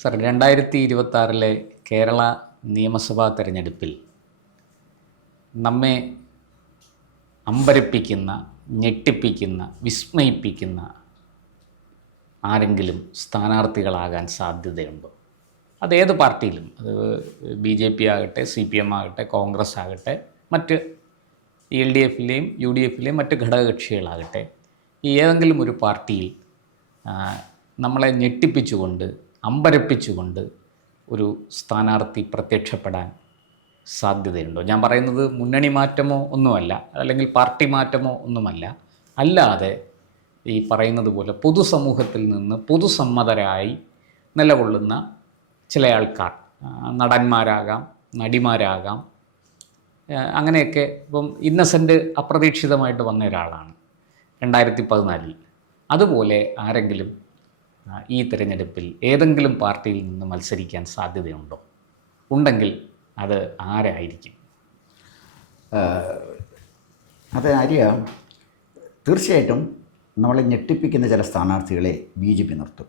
Sir 2026 Kerala നിയമസഭാ തെരഞ്ഞെടുപ്പിൽ നമ്മെ അമ്പരപ്പിക്കുന്ന, ഞെട്ടിപ്പിക്കുന്ന, വിസ്മയിപ്പിക്കുന്ന ആരെങ്കിലും സ്ഥാനാർത്ഥികളാകാൻ സാധ്യതയുണ്ടോ? അതേത് പാർട്ടിയിലും, അത് BJP ആകട്ടെ, CPM ആകട്ടെ, കോൺഗ്രസ് ആകട്ടെ, മറ്റ് LDFിലെയും UDFിലെയും മറ്റ് ഘടകകക്ഷികളാകട്ടെ, ഈ ഏതെങ്കിലും ഒരു പാർട്ടിയിൽ നമ്മളെ ഞെട്ടിപ്പിച്ചുകൊണ്ട്, അമ്പരപ്പിച്ചുകൊണ്ട് ഒരു സ്ഥാനാർത്ഥി പ്രത്യക്ഷപ്പെടാൻ സാധ്യതയുണ്ടോ? ഞാൻ പറയുന്നത് മുന്നണി മാറ്റമോ ഒന്നുമല്ല, അല്ലെങ്കിൽ പാർട്ടി മാറ്റമോ ഒന്നുമല്ല. അല്ലാതെ ഈ പറയുന്നത് പോലെ പൊതുസമൂഹത്തിൽ നിന്ന് പൊതുസമ്മതരായി നിലകൊള്ളുന്ന ചില ആൾക്കാർ, നടന്മാരാകാം, നടിമാരാകാം, അങ്ങനെയൊക്കെ. ഇപ്പം ഇന്നസെൻ്റ് അപ്രതീക്ഷിതമായിട്ട് വന്ന ഒരാളാണ് 2014. അതുപോലെ ആരെങ്കിലും ഈ തിരഞ്ഞെടുപ്പിൽ ഏതെങ്കിലും പാർട്ടിയിൽ നിന്ന് മത്സരിക്കാൻ സാധ്യതയുണ്ടോ? ഉണ്ടെങ്കിൽ അത് ആരായിരിക്കും? അത് ആര്യ, തീർച്ചയായിട്ടും നമ്മളെ ഞെട്ടിപ്പിക്കുന്ന ചില സ്ഥാനാർത്ഥികളെ BJP നിർത്തും,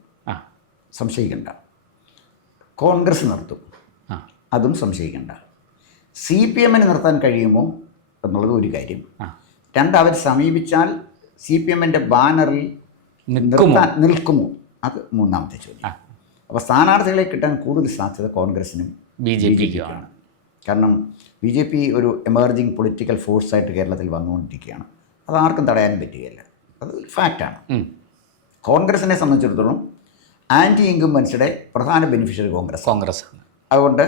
സംശയിക്കണ്ട. കോൺഗ്രസ് നിർത്തും, അതും സംശയിക്കണ്ട. CPMന് നിർത്താൻ കഴിയുമോ എന്നുള്ളത് ഒരു കാര്യം. രണ്ട്, അവർ സമീപിച്ചാൽ CPMൻ്റെ ബാനറിൽ നിൽക്കുമോ, അത് മൂന്നാമത്തെ ചോദ്യം. അപ്പോൾ സ്ഥാനാർത്ഥികളെ കിട്ടാൻ കൂടുതൽ സാധ്യത കോൺഗ്രസിനും BJPക്കുമാണ്. കാരണം BJP ഒരു എമർജിങ് പൊളിറ്റിക്കൽ ഫോഴ്സായിട്ട് കേരളത്തിൽ വന്നുകൊണ്ടിരിക്കുകയാണ്. അത് ആർക്കും തടയാനും പറ്റുകയില്ല, അത് ഫാക്റ്റാണ്. കോൺഗ്രസിനെ സംബന്ധിച്ചിടത്തോളം ആൻറ്റി ഇൻകംബൻസിയുടെ പ്രധാന ബെനിഫിഷ്യറി കോൺഗ്രസ്. അതുകൊണ്ട്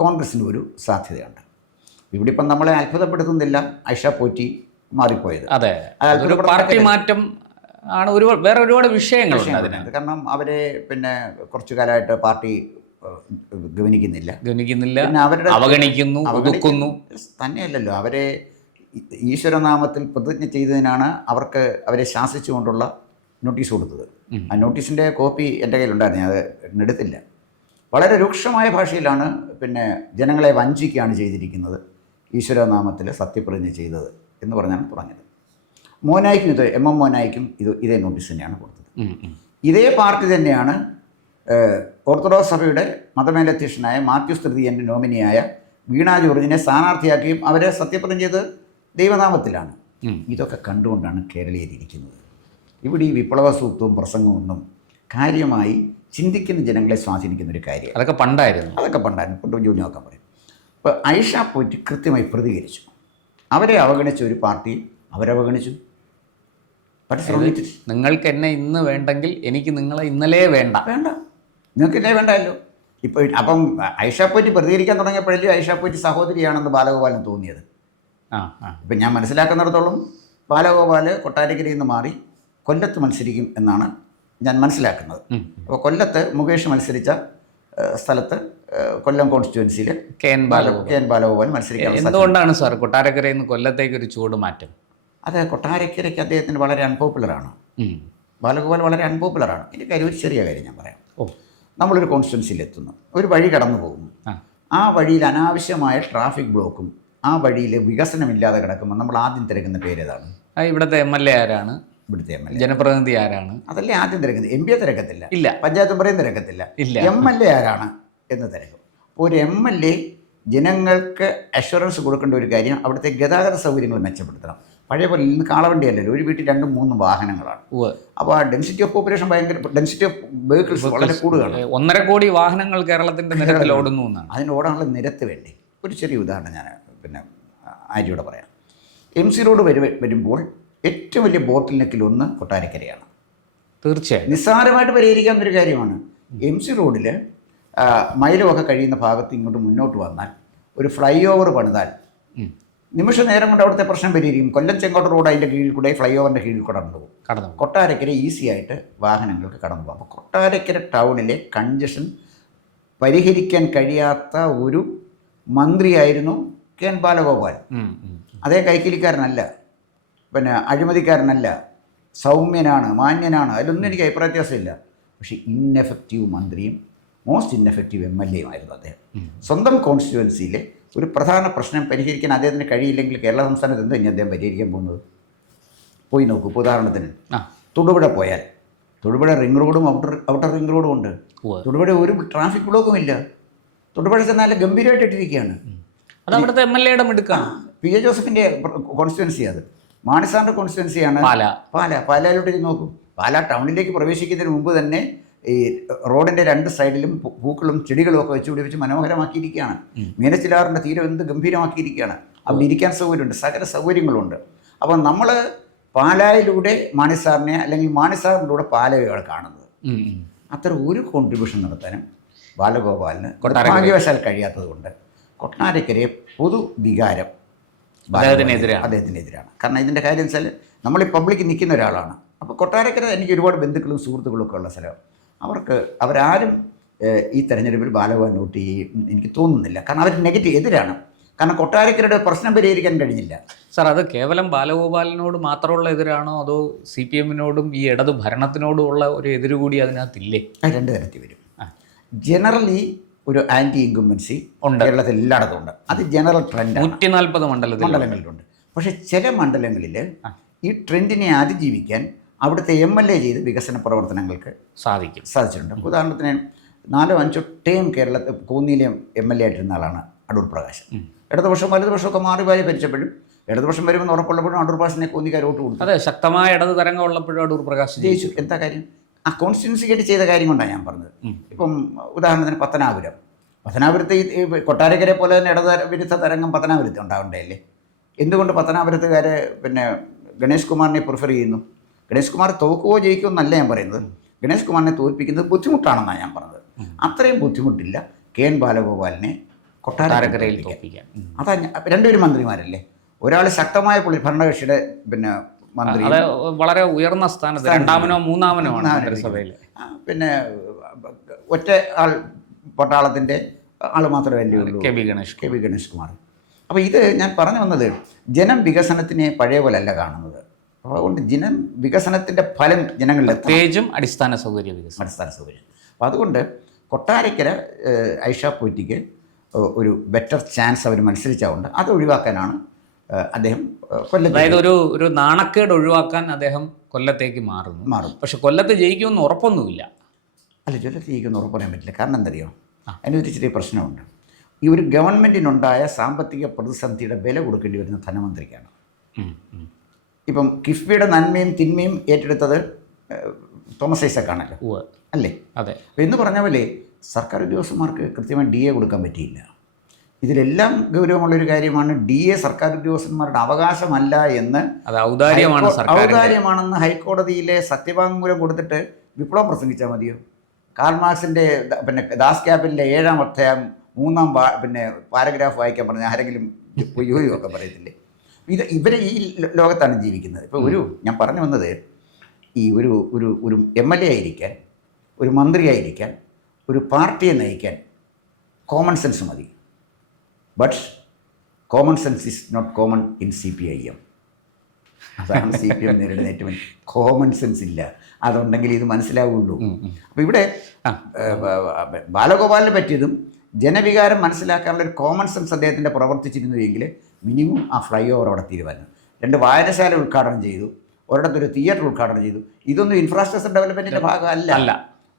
കോൺഗ്രസിന് ഒരു സാധ്യതയുണ്ട്. ഇവിടെ ഇപ്പം നമ്മളെ അത്ഭുതപ്പെടുത്തുന്നില്ല ഐഷ പോറ്റി മാറിപ്പോയത്. അതെ, പാർട്ടി മാറ്റം ആണ്. വേറെ ഒരുപാട് വിഷയങ്ങളുണ്ട്. കാരണം അവരെ പിന്നെ കുറച്ചു കാലമായിട്ട് പാർട്ടി ഗവനിക്കുന്നില്ല, പിന്നെ അവരുടെ അവഗണിക്കുന്നു തന്നെയല്ലല്ലോ. അവരെ ഈശ്വരനാമത്തിൽ പ്രതിജ്ഞ ചെയ്തതിനാണ് അവരെ ശാസിച്ചുകൊണ്ടുള്ള നോട്ടീസ് കൊടുത്തത്. ആ നോട്ടീസിൻ്റെ കോപ്പി എൻ്റെ കയ്യിലുണ്ടായിരുന്നു, അത് എടുത്തില്ല. വളരെ രൂക്ഷമായ ഭാഷയിലാണ് പിന്നെ ജനങ്ങളെ വഞ്ചിക്കുകയാണ് ചെയ്തിരിക്കുന്നത്, ഈശ്വരനാമത്തിൽ സത്യപ്രതിജ്ഞ ചെയ്തത് എന്ന് പറഞ്ഞാണ് പറഞ്ഞത്. മോനായിക്കും MM മോനായിക്കും ഇതേ നോട്ടീസ് തന്നെയാണ് കൊടുത്തത്. ഇതേ പാർട്ടി തന്നെയാണ് ഓർത്തഡോക്സ് സഭയുടെ മതമേലധ്യക്ഷനായ മാത്യൂസ് തൃതീയൻ്റെ നോമിനിയായ വീണ ജോർജിനെ സ്ഥാനാർത്ഥിയാക്കുകയും അവരെ സത്യപ്രതിജ്ഞ ചെയ്ത് ദൈവനാമത്തിലാണ്. ഇതൊക്കെ കണ്ടുകൊണ്ടാണ് കേരളീയരിയ്ക്കുന്നത്. ഇവിടെ ഈ വിപ്ലവ സൂക്തവും പ്രസംഗമൊന്നും കാര്യമായി ചിന്തിക്കുന്ന ജനങ്ങളെ സ്വാധീനിക്കുന്ന ഒരു കാര്യം. അതൊക്കെ പണ്ടായിരുന്നു. കൊണ്ട് ജോലി നോക്കാൻ പറയും. ഇപ്പോൾ ഐഷ പോറ്റി കൃത്യമായി പ്രതികരിച്ചു. അവരെ അവഗണിച്ച ഒരു പാർട്ടി അവരവഗണിച്ചു. നിങ്ങൾക്ക് എന്നെ ഇന്ന് വേണ്ടെങ്കിൽ എനിക്ക് നിങ്ങളെ ഇന്നലെ വേണ്ട. നിങ്ങൾക്ക് ഇന്നേ വേണ്ടല്ലോ. ഇപ്പോൾ അപ്പം ഐഷ പോറ്റി പ്രതികരിക്കാൻ തുടങ്ങിയപ്പോഴല്ലേ ഐഷ പോറ്റി സഹോദരിയാണെന്ന് ബാലഗോപാലിന് തോന്നിയത്. ഇപ്പം ഞാൻ മനസ്സിലാക്കുന്നിടത്തോളം ബാലഗോപാൽ കൊട്ടാരക്കരയിൽ നിന്ന് മാറി കൊല്ലത്ത് മത്സരിക്കും എന്നാണ് ഞാൻ മനസ്സിലാക്കുന്നത്. അപ്പോൾ കൊല്ലത്ത് മുകേഷ് മത്സരിച്ച സ്ഥലത്ത് കൊല്ലം കോൺസ്റ്റിറ്റ്യുവൻസിയിൽ KN ബാലഗോപാൽ മത്സരിക്കാൻ. എന്തുകൊണ്ടാണ് സാർ കൊട്ടാരക്കരയിൽ നിന്ന് കൊല്ലത്തേക്ക് ഒരു ചൂട് മാറ്റം? അതെ, കൊട്ടാരക്കരയ്ക്ക് അദ്ദേഹത്തിന് വളരെ അൺപോപ്പുലറാണ്. ബാലഗോപാൽ വളരെ അൺപോപ്പുലറാണ്. എൻ്റെ കാര്യം ഒരു ചെറിയ കാര്യം ഞാൻ പറയാം. നമ്മളൊരു കോൺസ്റ്റിറ്റ്യുവൻസിയിൽ എത്തുന്നു, ഒരു വഴി കടന്നു പോകുന്നു. ആ വഴിയിൽ അനാവശ്യമായ ട്രാഫിക് ബ്ലോക്കും ആ വഴിയിൽ വികസനമില്ലാതെ കിടക്കുമ്പോൾ നമ്മൾ ആദ്യം തിരക്കുന്ന പേരേതാണ്? ഇവിടുത്തെ MLA ആരാണ്? ഇവിടുത്തെ MLA ജനപ്രതിനിധി ആരാണ്? അതല്ലേ ആദ്യം തിരക്കുന്നത്. MP തിരക്കത്തില്ല, ഇല്ല. പഞ്ചായത്ത് പറയും തിരക്കത്തില്ല, MLA ആരാണ് എന്ന് തിരക്കും. അപ്പോൾ ഒരു MLA ജനങ്ങൾക്ക് അഷുറൻസ് കൊടുക്കേണ്ട ഒരു കാര്യം അവിടുത്തെ ഗതാഗത സൗകര്യങ്ങൾ മെച്ചപ്പെടുത്തണം. പഴയ പോലെ ഇന്ന് കാളവണ്ടിയല്ലല്ലോ, ഒരു വീട്ടിൽ 2-3 വാഹനങ്ങളാണ്. അപ്പോൾ ആ density of population density of vehicles വളരെ കൂടുതലാണ്. 1.5 കോടി വാഹനങ്ങൾ കേരളത്തിൻ്റെ നിരത്തിൽ ഓടുന്നു എന്നാണ്. അതിന് ഓടാനുള്ള നിരത്ത് വേണ്ടി ഒരു ചെറിയ ഉദാഹരണം ഞാൻ പിന്നെ ആര്യോടെ പറയാം. MC റോഡ് വരുമ്പോൾ ഏറ്റവും വലിയ ബോട്ടിൽ നെക്കിലൊന്ന് കൊട്ടാരക്കരയാണ്. തീർച്ചയായും നിസ്സാരമായിട്ട് പരിഹരിക്കാവുന്നൊരു കാര്യമാണ്. MC റോഡിൽ മൈലുമൊക്കെ കഴിയുന്ന ഭാഗത്ത് ഇങ്ങോട്ട് മുന്നോട്ട് വന്നാൽ ഒരു ഫ്ലൈ ഓവർ പണിതാൽ നിമിഷ നേരം കൊണ്ട് അവിടുത്തെ പ്രശ്നം പരിഹരിക്കും. കൊല്ലം ചെങ്കോട്ട റോഡ് അതിൻ്റെ കീഴിൽ കൂടെ, ഫ്ലൈ ഓവറിൻ്റെ കീഴിൽ കൂടെ കടന്നു പോകും. കൊട്ടാരക്കര ഈസി ആയിട്ട് വാഹനങ്ങൾക്ക് കടന്നു പോകും. അപ്പോൾ കൊട്ടാരക്കര ടൗണിലെ കൺജഷൻ പരിഹരിക്കാൻ കഴിയാത്ത ഒരു മന്ത്രിയായിരുന്നു KN ബാലഗോപാൽ. അതേ കൈക്കിലിക്കാരനല്ല, പിന്നെ അഴിമതിക്കാരനല്ല, സൗമ്യനാണ്, മാന്യനാണ്, അതിലൊന്നും എനിക്ക് അഭിപ്രായ വ്യത്യാസമില്ല. പക്ഷേ ഇന്നെഫക്റ്റീവ് മന്ത്രിയും മോസ്റ്റ് ഇന്നെഫക്റ്റീവ് MLA ആയിരുന്നു അദ്ദേഹം. സ്വന്തം കോൺസ്റ്റിറ്റ്യുവൻസിയിലെ ഒരു പ്രധാന പ്രശ്നം പരിഹരിക്കാൻ അദ്ദേഹത്തിന് കഴിയില്ലെങ്കിൽ കേരള സംസ്ഥാനത്ത് എന്ത് കഴിഞ്ഞാൽ അദ്ദേഹം പരിഹരിക്കാൻ പോകുന്നത്? പോയി നോക്കൂ. ഇപ്പോൾ ഉദാഹരണത്തിന് തൊടുപുഴ പോയാൽ തൊടുപുഴ റിംഗ് റോഡും ഔട്ടർ റിംഗ് റോഡും ഉണ്ട്. തൊടുപുഴ ഒരു ട്രാഫിക് ബ്ലോക്കും ഇല്ല. തൊടുപുഴ ചെന്നാൽ ഗംഭീരമായിട്ട് ഇട്ടിരിക്കുകയാണ്. അത് അവിടുത്തെ MLA-യുടെ മിടുക്കാണ്. PA ജോസഫിൻ്റെ കോൺസ്റ്റിറ്റ്യുവൻസി, അത് മാണിസാറിൻ്റെ കോൺസ്റ്റിറ്റ്യുവൻസിയാണ്. പാലായിലോട്ട് നോക്കൂ. പാലാ ടൗണിലേക്ക് പ്രവേശിക്കുന്നതിന് മുമ്പ് തന്നെ ഈ റോഡിൻ്റെ 2 സൈഡിലും പൂക്കളും ചെടികളും ഒക്കെ വെച്ച് മനോഹരമാക്കിയിരിക്കുകയാണ്. മീനച്ചിലാറിൻ്റെ തീരം എന്ത് ഗംഭീരമാക്കിയിരിക്കുകയാണ്. അവിടെ ഇരിക്കാൻ സൗകര്യമുണ്ട്, സകല സൗകര്യങ്ങളുണ്ട്. അപ്പോൾ നമ്മൾ പാലായിലൂടെ മാണിസാറിനെ അല്ലെങ്കിൽ മാണിസാറിലൂടെ പാലയാണ് കാണുന്നത്. അത്ര ഒരു കോൺട്രിബ്യൂഷൻ നടത്താനും ബാലഗോപാലിന് ഭാഗ്യവശാൽ കഴിയാത്തത് കൊണ്ട് കൊട്ടാരക്കരയെ പൊതുവികാരം അദ്ദേഹത്തിനെതിരാണ്. കാരണം ഇതിൻ്റെ കാര്യം വെച്ചാൽ നമ്മൾ ഈ പബ്ലിക്ക് നിൽക്കുന്ന ഒരാളാണ്. അപ്പോൾ കൊട്ടാരക്കര എനിക്ക് ഒരുപാട് ബന്ധുക്കളും സുഹൃത്തുക്കളും ഒക്കെ ഉള്ള സ്ഥലം. അവരാരും ഈ തെരഞ്ഞെടുപ്പിൽ ബാലഗോപാൽ വോട്ട് ചെയ്യും എനിക്ക് തോന്നുന്നില്ല. കാരണം അവർ നെഗറ്റീവ് എതിരാണ്. കാരണം കൊട്ടാരക്കരയുടെ പ്രശ്നം പരിഹരിക്കാൻ കഴിഞ്ഞില്ല. സാർ, അത് കേവലം ബാലഗോപാലിനോട് മാത്രമുള്ള എതിരാണോ അതോ CPM-നോടും ഈ ഇടതു ഭരണത്തിനോടും ഉള്ള ഒരു എതിര് കൂടി അതിനകത്തില്ലേ? അത് 2 തരത്തിൽ വരും. ജനറലി ഒരു ആൻറ്റി ഇൻകംബൻസി കേരളത്തിൽ എല്ലായിടത്തും ഉണ്ട്. അത് ജനറൽ ട്രെൻഡ് 140 മണ്ഡലങ്ങളിലുണ്ട്. പക്ഷേ ചില മണ്ഡലങ്ങളിൽ ഈ ട്രെൻഡിനെ അതിജീവിക്കാൻ അവിടുത്തെ MLA ചെയ്ത് വികസന പ്രവർത്തനങ്ങൾക്ക് സാധിച്ചിട്ടുണ്ട്. ഉദാഹരണത്തിന് 4-5 ടേം കേരളത്തിൽ കോന്നിയിലെ MLA ആയിട്ടിരുന്ന ആളാണ് അടൂർ പ്രകാശ്. ഇടതുപക്ഷം വലതുപക്ഷമൊക്കെ മാറി ഭരിച്ചപ്പോഴും ഇടതുപക്ഷം വരുമെന്ന് ഉറപ്പുള്ളപ്പോഴും അടൂർ പ്രകാശിനെ കോന്നിക്കാർ വോട്ട് കൊടുത്തു. അതെ, ശക്തമായ ഇടത് തരംഗം ഉള്ളപ്പോഴും അടൂർ പ്രകാശ് ജയിച്ചു. എന്താ കാര്യം? ആ കോൺസ്റ്റിറ്റ്യുവൻസിക്കായിട്ട് ചെയ്ത കാര്യം കൊണ്ടാണ് ഞാൻ പറഞ്ഞത്. ഇപ്പം ഉദാഹരണത്തിന് പത്തനാപുരത്ത് ഈ കൊട്ടാരക്കരെ പോലെ തന്നെ വിരുദ്ധ തരംഗം പത്തനാപുരത്ത് ഉണ്ടാവണ്ടല്ലേ? എന്തുകൊണ്ട് പത്തനാപുരത്തുകാരെ പിന്നെ ഗണേഷ് കുമാറിനെ പ്രിഫർ ചെയ്യുന്നു? ഗണേഷ് കുമാർ തോക്കുവോ ജയിക്കുമോ എന്നല്ല ഞാൻ പറയുന്നത്. ഗണേഷ് കുമാറിനെ തോൽപ്പിക്കുന്നത് ബുദ്ധിമുട്ടാണെന്നാണ് ഞാൻ പറഞ്ഞത്. അത്രയും ബുദ്ധിമുട്ടില്ല KN ബാലഗോപാലിനെ കൊട്ടാരക്കരയിൽ തോൽപ്പിക്കാൻ. അതാ 2 പേരും മന്ത്രിമാരല്ലേ? ഒരാൾ ശക്തമായ ഭരണകക്ഷിയുടെ പിന്നെ മന്ത്രി, വളരെ ഉയർന്ന സ്ഥാനത്ത് 2-മോ 3-മോ ആണ് മന്ത്രിസഭയിൽ. പിന്നെ ഒറ്റ ആൾ പട്ടാളത്തിൻ്റെ ആൾ മാത്രമല്ലേ ഉള്ളൂ, കെ വി ഗണേഷ് കുമാർ. അപ്പോൾ ഇത് ഞാൻ പറഞ്ഞു വന്നത്, ജനം വികസനത്തിനെ പഴയ പോലെ അല്ല കാണുന്നത്. അപ്പോൾ അതുകൊണ്ട് വികസനത്തിൻ്റെ ഫലം ജനങ്ങളിൽ പ്രത്യേകിച്ചും അടിസ്ഥാന സൗകര്യം. അപ്പോൾ അതുകൊണ്ട് കൊട്ടാരക്കര ഐഷ പോറ്റിക്ക് ഒരു ബെറ്റർ ചാൻസ് അവർ മത്സരിച്ചുകൊണ്ട് അത് ഒഴിവാക്കാനാണ് അദ്ദേഹം കൊല്ലത്ത്. അതായത് ഒരു നാണക്കേട് ഒഴിവാക്കാൻ അദ്ദേഹം കൊല്ലത്തേക്ക് മാറും. പക്ഷെ കൊല്ലത്ത് ജയിക്കുമെന്ന് ഉറപ്പൊന്നുമില്ല. അല്ല, കൊല്ലത്ത് ജയിക്കുമെന്ന് ഉറപ്പ് പറയാൻ പറ്റില്ല. കാരണം എന്തറിയോ, അതിനൊരു ചെറിയ പ്രശ്നമുണ്ട്. ഈ ഒരു ഗവൺമെൻറ്റിനുണ്ടായ സാമ്പത്തിക പ്രതിസന്ധിയുടെ വില കൊടുക്കേണ്ടി വരുന്ന ധനമന്ത്രിക്കാണ്. ഇപ്പം കിഫ്ബിയുടെ നന്മയും തിന്മയും ഏറ്റെടുത്തത് തോമസ് ഐസക്കാണല്ലോ, അല്ലേ? അതെ. അപ്പോൾ എന്ന് പറഞ്ഞ പോലെ സർക്കാർ ഉദ്യോഗസ്ഥന്മാർക്ക് കൃത്യമായി DA കൊടുക്കാൻ പറ്റിയില്ല. ഇതിലെല്ലാം ഗൗരവമുള്ളൊരു കാര്യമാണ്. DA സർക്കാർ ഉദ്യോഗസ്ഥന്മാരുടെ അവകാശമല്ല എന്ന്, ഔദാര്യമാണെന്ന് ഹൈക്കോടതിയിലെ സത്യവാങ്മൂലം കൊടുത്തിട്ട് വിപ്ലവം പ്രസംഗിച്ചാൽ മതിയോ? കാൾ മാർക്സിൻ്റെ പിന്നെ ദാസ് ക്യാപിറ്റലിൻ്റെ 7-ാം അധ്യായം 3-ാം പിന്നെ പാരഗ്രാഫ് വായിക്കാൻ പറഞ്ഞാൽ ആരെങ്കിലും യോയോ ഒക്കെ പറയത്തില്ലേ? ഇവരെ ഈ ലോകത്താണ് ജീവിക്കുന്നത്. ഇപ്പോൾ ഞാൻ പറഞ്ഞു വന്നത്, ഈ ഒരു MLA ആയിരിക്കാൻ, ഒരു മന്ത്രിയായിരിക്കാൻ, ഒരു പാർട്ടിയെ നയിക്കാൻ കോമൺ സെൻസ് മതി. But common sense is not common in CPIM. അതാണ് CPM നേരിടുന്ന ഏറ്റവും കോമൺ സെൻസ് ഇല്ല. അതുണ്ടെങ്കിൽ ഇത് മനസ്സിലാവുള്ളൂ. അപ്പോൾ ഇവിടെ ബാലഗോപാലിനെ പറ്റിയതും ജനവികാരം മനസ്സിലാക്കാനുള്ള ഒരു കോമൺ സെൻസ് അദ്ദേഹത്തിൻ്റെ പ്രവർത്തിച്ചിരുന്നുവെങ്കിൽ മിനിമം ആ ഫ്ലൈ ഓവർ അവിടെ തീരുമാനം. 2 വായനശാല ഉദ്ഘാടനം ചെയ്തു, ഒരിടത്തൊരു തിയേറ്റർ ഉദ്ഘാടനം ചെയ്തു. ഇതൊന്നും ഇൻഫ്രാസ്ട്രക്ചർ ഡെവലപ്മെൻറ്റിൻ്റെ ഭാഗമല്ല.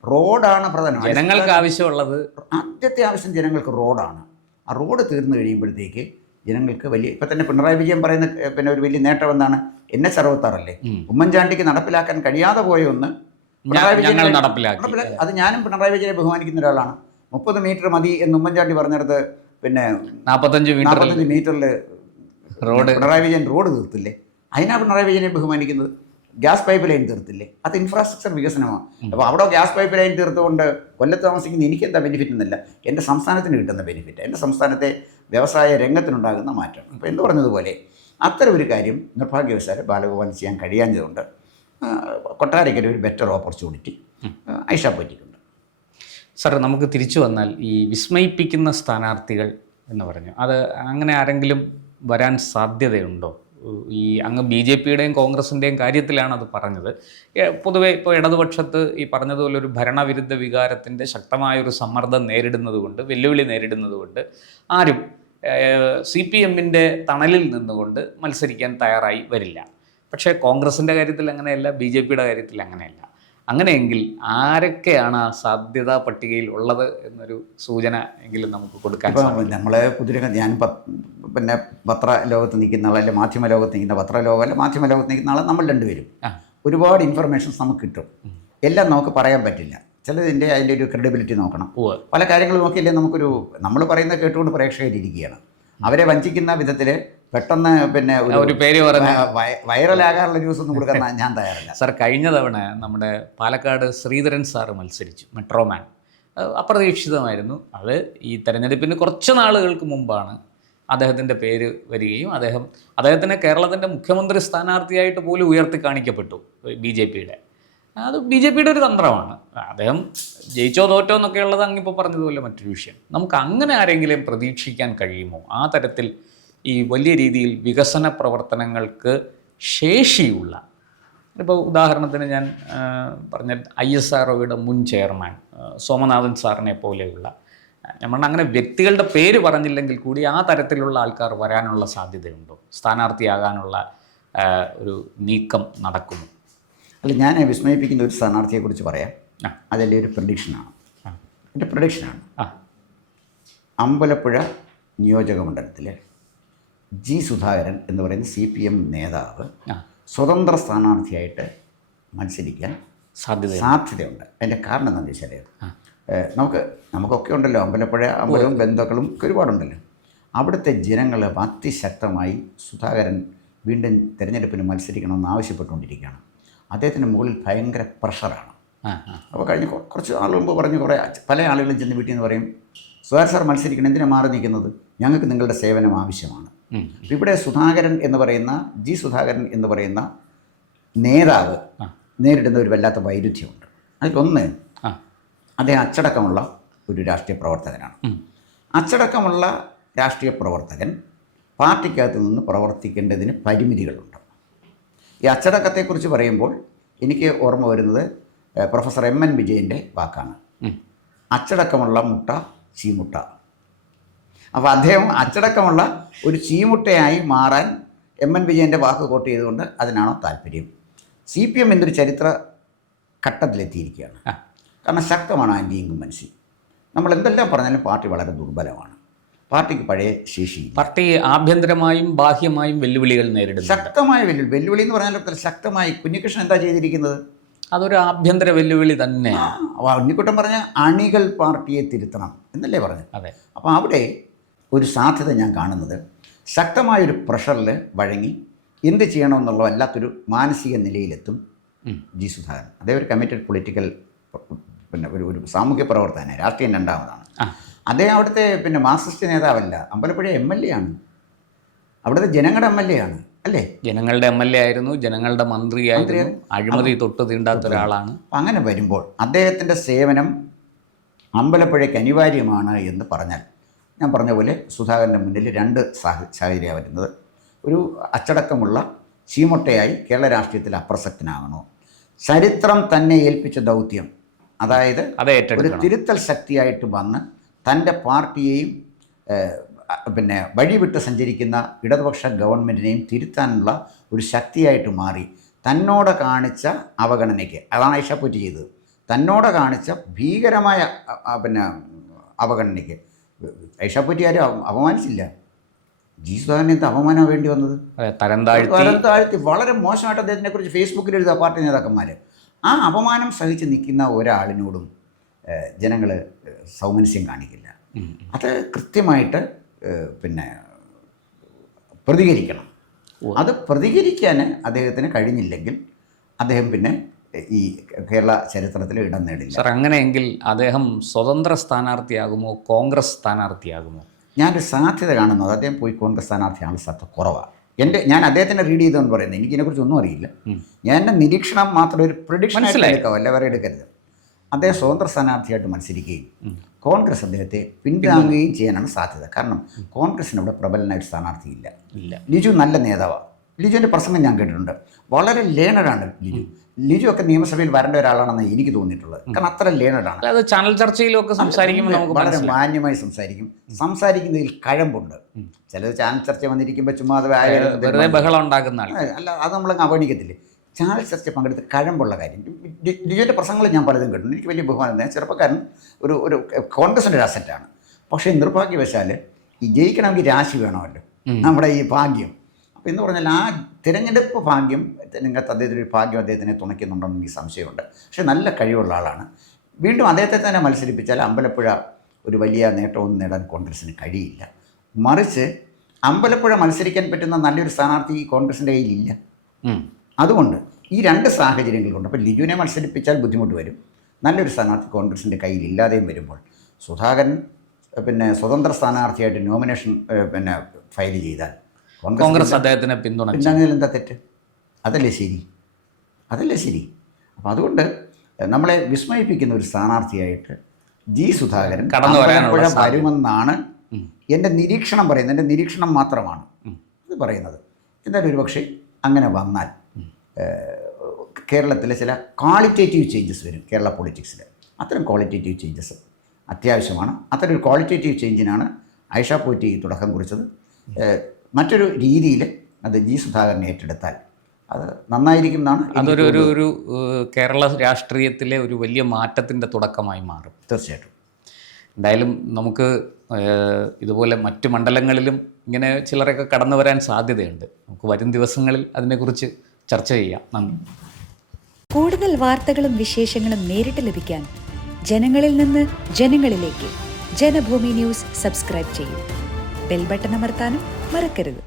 റോഡാണ് പ്രധാനം. ജനങ്ങൾക്ക് ആവശ്യമുള്ളത്, ആദ്യത്തെ ആവശ്യം ജനങ്ങൾക്ക് റോഡാണ്. ആ റോഡ് തീർന്നു കഴിയുമ്പോഴത്തേക്ക് ജനങ്ങൾക്ക് ഇപ്പം തന്നെ പിണറായി വിജയൻ പറയുന്ന പിന്നെ ഒരു വലിയ നേട്ടം എന്താണ്? NH-66 അല്ലേ? ഉമ്മൻചാണ്ടിക്ക് നടപ്പിലാക്കാൻ കഴിയാതെ പോയ ഒന്ന് പിണറായി വിജയൻ നടപ്പിലാക്കി. അത് ഞാനും പിണറായി വിജയനെ ബഹുമാനിക്കുന്ന ഒരാളാണ്. 30 മീറ്റർ മതി എന്ന് ഉമ്മൻചാണ്ടി പറഞ്ഞിടത്ത് പിന്നെ 45 മീറ്ററിൽ പിണറായി വിജയൻ റോഡ് തീർത്തില്ലേ? അതിനാണ് പിണറായി വിജയനെ ബഹുമാനിക്കുന്നത്. ഗ്യാസ് പൈപ്പ് ലൈൻ തീർത്തില്ലേ? അത് ഇൻഫ്രാസ്ട്രക്ചർ വികസനമാണ്. അപ്പോൾ അവിടെ ഗ്യാസ് പൈപ്പ് ലൈൻ തീർത്തുകൊണ്ട് കൊല്ലത്ത് താമസിക്കുന്ന എനിക്കെന്താ ബെനിഫിറ്റ് എന്നല്ല, എൻ്റെ സംസ്ഥാനത്തിന് കിട്ടുന്ന ബെനിഫിറ്റ്, എൻ്റെ സംസ്ഥാനത്തെ വ്യവസായ രംഗത്തിനുണ്ടാകുന്ന മാറ്റം. അപ്പോൾ എന്ന് പറഞ്ഞതുപോലെ അത്തരം ഒരു കാര്യം നിർഭാഗ്യവശാൽ ബാലഗോപാൽ ചെയ്യാൻ കഴിയാഞ്ഞതുകൊണ്ട് കൊട്ടാരക്കര ഒരു ബെറ്റർ ഓപ്പർച്യൂണിറ്റി ഐഷ പോറ്റിക്കുണ്ട്. സാർ, നമുക്ക് തിരിച്ചു വന്നാൽ ഈ വിസ്മയിപ്പിക്കുന്ന സ്ഥാനാർത്ഥികൾ എന്ന് പറഞ്ഞു, അത് അങ്ങനെ ആരെങ്കിലും വരാൻ സാധ്യതയുണ്ടോ? ഈ അങ്ങ് BJPയുടെയും കോൺഗ്രസിൻ്റെയും കാര്യത്തിലാണ് അത് പറഞ്ഞത്. പൊതുവെ ഇപ്പോൾ ഇടതുപക്ഷത്ത് ഈ പറഞ്ഞതുപോലെ ഒരു ഭരണവിരുദ്ധ വികാരത്തിൻ്റെ ശക്തമായൊരു സമ്മർദ്ദം നേരിടുന്നതുകൊണ്ട്, വെല്ലുവിളി നേരിടുന്നതുകൊണ്ട് ആരും CPM-ൻ്റെ തണലിൽ നിന്നുകൊണ്ട് മത്സരിക്കാൻ തയ്യാറായി വരില്ല. പക്ഷേ കോൺഗ്രസിൻ്റെ കാര്യത്തിൽ അങ്ങനെയല്ല, BJPയുടെ കാര്യത്തിൽ അങ്ങനെയല്ല. അങ്ങനെയെങ്കിൽ ആരൊക്കെയാണ് ആ സാധ്യതാ പട്ടികയിൽ ഉള്ളത് എന്നൊരു സൂചന എങ്കിലും നമുക്ക് കൊടുക്കാൻ ഇപ്പം നമ്മൾ ഞാൻ പിന്നെ പത്രലോകത്ത് നിൽക്കുന്ന ആൾ, അല്ലെങ്കിൽ മാധ്യമ ലോകത്ത് നിൽക്കുന്ന പത്രലോകം, അല്ല മാധ്യമ ലോകത്ത് നിൽക്കുന്ന ആൾ, നമ്മൾ രണ്ടുപേരും ഒരുപാട് ഇൻഫർമേഷൻസ് നമുക്ക് കിട്ടും. എല്ലാം നമുക്ക് പറയാൻ പറ്റില്ല. ചിലതിൻ്റെ അതിൻ്റെ ഒരു ക്രെഡിബിലിറ്റി നോക്കണം. പല കാര്യങ്ങൾ നോക്കിയില്ലേ നമുക്കൊരു നമ്മൾ പറയുന്നത് കേട്ടുകൊണ്ട് പ്രേക്ഷകരിരിക്കുകയാണ്. അവരെ വഞ്ചിക്കുന്ന വിധത്തിൽ പെട്ടെന്ന് പിന്നെ ഒരു പേര് പറഞ്ഞ് വൈറലാകാനുള്ള ന്യൂസ് ഒന്നും കൊടുക്കാൻ ഞാൻ തയ്യാറില്ല. സാർ, കഴിഞ്ഞ തവണ നമ്മുടെ പാലക്കാട് ശ്രീധരൻ സാറ് മത്സരിച്ചു, മെട്രോമാൻ. അപ്രതീക്ഷിതമായിരുന്നു. അത് ഈ തെരഞ്ഞെടുപ്പിന് കുറച്ച് നാളുകൾക്ക് മുമ്പാണ് അദ്ദേഹത്തിൻ്റെ പേര് വരികയും അദ്ദേഹത്തിന് കേരളത്തിൻ്റെ മുഖ്യമന്ത്രി സ്ഥാനാർത്ഥിയായിട്ട് പോലും ഉയർത്തി കാണിക്കപ്പെട്ടു BJPയുടെ. അത് BJPയുടെ ഒരു തന്ത്രമാണ്. അദ്ദേഹം ജയിച്ചോ തോറ്റോ എന്നൊക്കെ ഉള്ളത് അങ്ങിപ്പോൾ പറഞ്ഞതുപോലെ മറ്റൊരു വിഷയം. നമുക്ക് അങ്ങനെ ആരെങ്കിലും പ്രതീക്ഷിക്കാൻ കഴിയുമോ? ആ തരത്തിൽ ഈ വലിയ രീതിയിൽ വികസന പ്രവർത്തനങ്ങൾക്ക് ശേഷിയുള്ള, ഇപ്പോൾ ഉദാഹരണത്തിന് ഞാൻ പറഞ്ഞ ISROയുടെ മുൻ ചെയർമാൻ സോമനാഥൻ സാറിനെ പോലെയുള്ള, നമ്മൾ അങ്ങനെ വ്യക്തികളുടെ പേര് പറഞ്ഞില്ലെങ്കിൽ കൂടി ആ തരത്തിലുള്ള ആൾക്കാർ വരാനുള്ള സാധ്യതയുണ്ടോ? സ്ഥാനാർത്ഥിയാകാനുള്ള ഒരു നീക്കം നടക്കുമോ? അല്ല, ഞാൻ വിസ്മയിപ്പിക്കുന്ന ഒരു സ്ഥാനാർത്ഥിയെക്കുറിച്ച് പറയാം. അതല്ലേ ഒരു പ്രഡിക്ഷനാണ്. എൻ്റെ പ്രഡിക്ഷനാണ്. അമ്പലപ്പുഴ നിയോജക മണ്ഡലത്തിലെ G. സുധാകരൻ എന്ന് പറയുന്ന CPM നേതാവ് സ്വതന്ത്ര സ്ഥാനാർത്ഥിയായിട്ട് മത്സരിക്കാൻ സാധ്യതയുണ്ട്. അതിൻ്റെ കാരണം എന്താണെന്ന് വെച്ചാൽ, നമുക്കൊക്കെ ഉണ്ടല്ലോ അമ്പലപ്പുഴ അമ്പലവും ബന്ധുക്കളും ഒക്കെ ഒരുപാടുണ്ടല്ലോ. അവിടുത്തെ ജനങ്ങൾ അതിശക്തമായി സുധാകരൻ വീണ്ടും തിരഞ്ഞെടുപ്പിന് മത്സരിക്കണമെന്ന് ആവശ്യപ്പെട്ടുകൊണ്ടിരിക്കുകയാണ്. അദ്ദേഹത്തിൻ്റെ മുകളിൽ ഭയങ്കര പ്രഷറാണ്. അപ്പോൾ കഴിഞ്ഞ കുറച്ച് നാൾ മുമ്പ് പറഞ്ഞു, പല ആളുകളും ചെന്ന് വീട്ടിൽ നിന്ന് പറയും, സുധാകരൻ സാർ മത്സരിക്കണം, എന്തിനാണ് മാറി നിൽക്കുന്നത്, ഞങ്ങൾക്ക് നിങ്ങളുടെ സേവനം ആവശ്യമാണ്. ഇവിടെ സുധാകരൻ എന്ന് പറയുന്ന G. സുധാകരൻ എന്ന് പറയുന്ന നേതാവ് നേരിടുന്ന ഒരു വല്ലാത്ത വൈരുദ്ധ്യമുണ്ട്. അതിലൊന്ന്, അദ്ദേഹം അച്ചടക്കമുള്ള ഒരു രാഷ്ട്രീയ പ്രവർത്തകനാണ്. അച്ചടക്കമുള്ള രാഷ്ട്രീയ പ്രവർത്തകൻ പാർട്ടിക്കകത്ത് നിന്ന് പ്രവർത്തിക്കേണ്ടതിന് പരിമിതികളുണ്ട്. ഈ അച്ചടക്കത്തെക്കുറിച്ച് പറയുമ്പോൾ എനിക്ക് ഓർമ്മ വരുന്നത് പ്രൊഫസർ MN വിജയൻ്റെ വാക്കാണ്, അച്ചടക്കമുള്ള മുട്ട ചീമുട്ട. അപ്പോൾ അദ്ദേഹം അച്ചടക്കമുള്ള ഒരു ചീമുട്ടയായി മാറാൻ MN വിജയൻ്റെ വാക്ക് കോട്ട് ചെയ്തുകൊണ്ട് അതിനാണോ താല്പര്യം? CPM എന്നൊരു ചരിത്ര ഘട്ടത്തിലെത്തിയിരിക്കുകയാണ്. കാരണം ശക്തമാണ് ആൻറ്റി ഇൻകംബൻസി. നമ്മൾ എന്തെല്ലാം പറഞ്ഞാലും പാർട്ടി വളരെ ദുർബലമാണ്. പാർട്ടിക്ക് പഴയ ശേഷി. പാർട്ടി ആഭ്യന്തരമായും ബാഹ്യമായും വെല്ലുവിളികൾ നേരിടുന്നു. ശക്തമായ വെല്ലുവിളി എന്ന് പറഞ്ഞാൽ ശക്തമായി കുഞ്ഞികൃഷ്ണൻ എന്താ ചെയ്തിരിക്കുന്നത്? അതൊരു ആഭ്യന്തര വെല്ലുവിളി തന്നെ. ഉണ്ണിക്കുട്ടൻ പറഞ്ഞ അണികൾ പാർട്ടിയെ തിരുത്തണം എന്നല്ലേ പറഞ്ഞു? അതെ. അപ്പോൾ അവിടെ ഒരു സാധ്യത ഞാൻ കാണുന്നത്, ശക്തമായൊരു പ്രഷറിൽ വഴങ്ങി എന്ത് ചെയ്യണമെന്നുള്ള വല്ലാത്തൊരു മാനസിക നിലയിലെത്തും G. സുധാകരൻ. അദ്ദേഹം ഒരു കമ്മിറ്റഡ് പൊളിറ്റിക്കൽ പിന്നെ ഒരു സാമൂഹ്യ പ്രവർത്തകനാണ്, രാഷ്ട്രീയം രണ്ടാമതാണ്. അദ്ദേഹം അവിടുത്തെ മാർക്സിസ്റ്റ് നേതാവല്ല, അമ്പലപ്പുഴ MLA ആണ്, അവിടുത്തെ ജനങ്ങളുടെ MLA ആണ്, അല്ലേ? ജനങ്ങളുടെ MLA ആയിരുന്നു, ജനങ്ങളുടെ മന്ത്രിയായിരുന്നു, അഴിമതി തൊട്ട് തീണ്ടാത്ത ഒരാളാണ്. അങ്ങനെ വരുമ്പോൾ അദ്ദേഹത്തിൻ്റെ സേവനം അമ്പലപ്പുഴയ്ക്ക് അനിവാര്യമാണ് എന്ന് പറഞ്ഞാൽ, ഞാൻ പറഞ്ഞ പോലെ സുധാകരൻ്റെ മുന്നിൽ രണ്ട് സാഹചര്യമാണ് വരുന്നത്. ഒരു അച്ചടക്കമുള്ള ചീമൊട്ടയായി കേരള രാഷ്ട്രീയത്തിൽ അപ്രസക്തനാകണോ, ചരിത്രം തന്നെ ഏൽപ്പിച്ച ദൗത്യം, അതായത് ഒരു തിരുത്തൽ ശക്തിയായിട്ട് വന്ന് തൻ്റെ പാർട്ടിയെയും വഴിവിട്ട് സഞ്ചരിക്കുന്ന ഇടതുപക്ഷ ഗവൺമെൻറ്റിനെയും തിരുത്താനുള്ള ഒരു ശക്തിയായിട്ട് മാറി തന്നോട് കാണിച്ച അവഗണനയ്ക്ക്, അതാണ് ഐഷാപ്പൂറ്റി ചെയ്തത്, തന്നോട് കാണിച്ച ഭീകരമായ അവഗണനയ്ക്ക് ഐഷാപ്പൂറ്റി ആരും അപമാനിച്ചില്ല. G. സുധാകരൻ എന്ത് അപമാനമാണ് വേണ്ടി വന്നത്? തരം താഴ്ത്തി വളരെ മോശമായിട്ട് അദ്ദേഹത്തിനെക്കുറിച്ച് ഫേസ്ബുക്കിൽ എഴുതുക പാർട്ടി നേതാക്കന്മാർ. ആ അപമാനം സഹിച്ച് നിൽക്കുന്ന ഒരാളിനോടും ജനങ്ങൾ സൗമനസ്യം കാണിക്കില്ല. അത് കൃത്യമായിട്ട് പ്രതികരിക്കണം. അത് പ്രതികരിക്കാൻ അദ്ദേഹത്തിന് കഴിഞ്ഞില്ലെങ്കിൽ അദ്ദേഹം ഈ കേരള ചരിത്രത്തിൽ ഇടം നേടില്ല. സാർ, അങ്ങനെയെങ്കിൽ അദ്ദേഹം സ്വതന്ത്ര സ്ഥാനാർത്ഥിയാകുമോ, കോൺഗ്രസ് സ്ഥാനാർത്ഥിയാകുമോ? ഞാനൊരു സാധ്യത കാണുന്നത് അദ്ദേഹം പോയി കോൺഗ്രസ് സ്ഥാനാർത്ഥിയാണുള്ള സാധ്യത കുറവാണ്. ഞാൻ അദ്ദേഹത്തിനെ റീഡ് ചെയ്തുകൊണ്ട് പറയുന്നത്, എനിക്കിതിനെക്കുറിച്ച് ഒന്നും അറിയില്ല. ഞാൻ എൻ്റെ നിരീക്ഷണം മാത്രം ഒരു പ്രഡിക്ഷൻ എടുക്കാം, വല്ല വേറെ എടുക്കരുത്. അദ്ദേഹം സ്വതന്ത്ര സ്ഥാനാർത്ഥിയായിട്ട് മത്സരിക്കുകയും കോൺഗ്രസ് അദ്ദേഹത്തെ പിന്താങ്ങുകയും ചെയ്യാനാണ് സാധ്യത. കാരണം കോൺഗ്രസിന് അവിടെ പ്രബലനായിട്ട് സ്ഥാനാർത്ഥിയില്ല. ലിജു നല്ല നേതാവാണ്. ലിജുവിൻ്റെ പ്രസംഗം ഞാൻ കേട്ടിട്ടുണ്ട്. വളരെ ലേണഡാണ് ലിജു ഒക്കെ നിയമസഭയിൽ വരേണ്ട ഒരാളാണെന്ന് എനിക്ക് തോന്നിയിട്ടുള്ളത്. കാരണം അത്ര ലേണഡാണ്. അത് ചാനൽ ചർച്ചയിലൊക്കെ സംസാരിക്കുമ്പോൾ നമുക്ക് വളരെ മാന്യമായി സംസാരിക്കുന്നതിൽ കഴമ്പുണ്ട്. ചിലത് ചാനൽ ചർച്ച വന്നിരിക്കുമ്പോൾ ചുമ്മാ ബഹളം ഉണ്ടാക്കുന്ന അല്ല, അത് നമ്മളങ്ങ് അവഗണിക്കത്തില്ലേ. ചാനൽ ചർച്ച പങ്കെടുത്ത് കഴമ്പുള്ള കാര്യം. ലിജോയുടെ പ്രസംഗങ്ങൾ ഞാൻ പലതും കേട്ടു, എനിക്ക് വലിയ ബഹുമാനം. ചെറുപ്പക്കാരൻ ഒരു കോൺഗ്രസിൻ്റെ ഒരു അസറ്റാണ്. പക്ഷേ നിർഭാഗ്യവശാൽ ഈ ജയിക്കണമെങ്കിൽ രാശി വേണമല്ലോ, നമ്മുടെ ഈ ഭാഗ്യം. അപ്പോൾ എന്ന് പറഞ്ഞാൽ ആ തിരഞ്ഞെടുപ്പ് ഭാഗ്യം നിങ്ങൾക്ക് അദ്ദേഹത്തിൻ്റെ ഒരു ഭാഗ്യം അദ്ദേഹത്തിനെ തുണയ്ക്കുന്നുണ്ടെന്ന് എനിക്ക് സംശയമുണ്ട്. പക്ഷേ നല്ല കഴിവുള്ള ആളാണ്. വീണ്ടും അദ്ദേഹത്തെ തന്നെ മത്സരിപ്പിച്ചാൽ അമ്പലപ്പുഴ ഒരു വലിയ നേട്ടമൊന്നും നേടാൻ കോൺഗ്രസ്സിന് കഴിയില്ല. മറിച്ച് അമ്പലപ്പുഴ മത്സരിക്കാൻ പറ്റുന്ന നല്ലൊരു സ്ഥാനാർത്ഥി കോൺഗ്രസിൻ്റെ കയ്യിലില്ല. അതുകൊണ്ട് ഈ രണ്ട് സാഹചര്യങ്ങൾ കൊണ്ട് അപ്പോൾ ലിജുവിനെ മത്സരിപ്പിച്ചാൽ ബുദ്ധിമുട്ട് വരും, നല്ലൊരു സ്ഥാനാർത്ഥി കോൺഗ്രസിൻ്റെ കയ്യിൽ ഇല്ലാതെയും വരുമ്പോൾ സുധാകരൻ പിന്നെ സ്വതന്ത്ര സ്ഥാനാർത്ഥിയായിട്ട് നോമിനേഷൻ ഫയൽ ചെയ്താൽ കോൺഗ്രസ് അദ്ദേഹത്തിനെ പിന്തുണച്ചാൽ എന്താ തെറ്റ്? അതല്ലേ ശരി. അപ്പോൾ അതുകൊണ്ട് നമ്മളെ വിസ്മയിപ്പിക്കുന്ന ഒരു സ്ഥാനാർത്ഥിയായിട്ട് ജി സുധാകരൻ അമ്പലപ്പുഴ വരുമെന്നാണ് എൻ്റെ നിരീക്ഷണം പറയുന്നത്. എൻ്റെ നിരീക്ഷണം മാത്രമാണ് ഇത് പറയുന്നത്. എന്നാലും ഒരുപക്ഷെ അങ്ങനെ വന്നാൽ കേരളത്തിലെ ചില ക്വാളിറ്റേറ്റീവ് ചേഞ്ചസ് വരും കേരള പൊളിറ്റിക്സിൽ. അത്തരം ക്വാളിറ്റേറ്റീവ് ചേഞ്ചസ് അത്യാവശ്യമാണ്. അത്തരം ഒരു ക്വാളിറ്റേറ്റീവ് ചേഞ്ചിനാണ് ആയിഷ പോറ്റി തുടക്കം കുറിച്ചത്. മറ്റൊരു രീതിയിൽ അത് ജി സുധാകരനെ ഏറ്റെടുത്താൽ അത് നന്നായിരിക്കും എന്നാണ്. അതൊരു കേരള രാഷ്ട്രീയത്തിലെ ഒരു വലിയ മാറ്റത്തിൻ്റെ തുടക്കമായി മാറും തീർച്ചയായിട്ടും. എന്തായാലും നമുക്ക് ഇതുപോലെ മറ്റ് മണ്ഡലങ്ങളിലും ഇങ്ങനെ ചിലരൊക്കെ കടന്നു വരാൻ സാധ്യതയുണ്ട്. നമുക്ക് വരും ദിവസങ്ങളിൽ അതിനെക്കുറിച്ച് ചർച്ച ചെയ്യാം. നന്ദി. കൂടുതൽ വാർത്തകളും വിശേഷങ്ങളും നേരിട്ട് ലഭിക്കാൻ ജനങ്ങളിൽ നിന്ന് ജനങ്ങളിലേക്ക് ജനഭൂമി ന്യൂസ് സബ്സ്ക്രൈബ് ചെയ്യൂ. ബെൽ ബട്ടൺ അമർത്താനും മറക്കരുത്.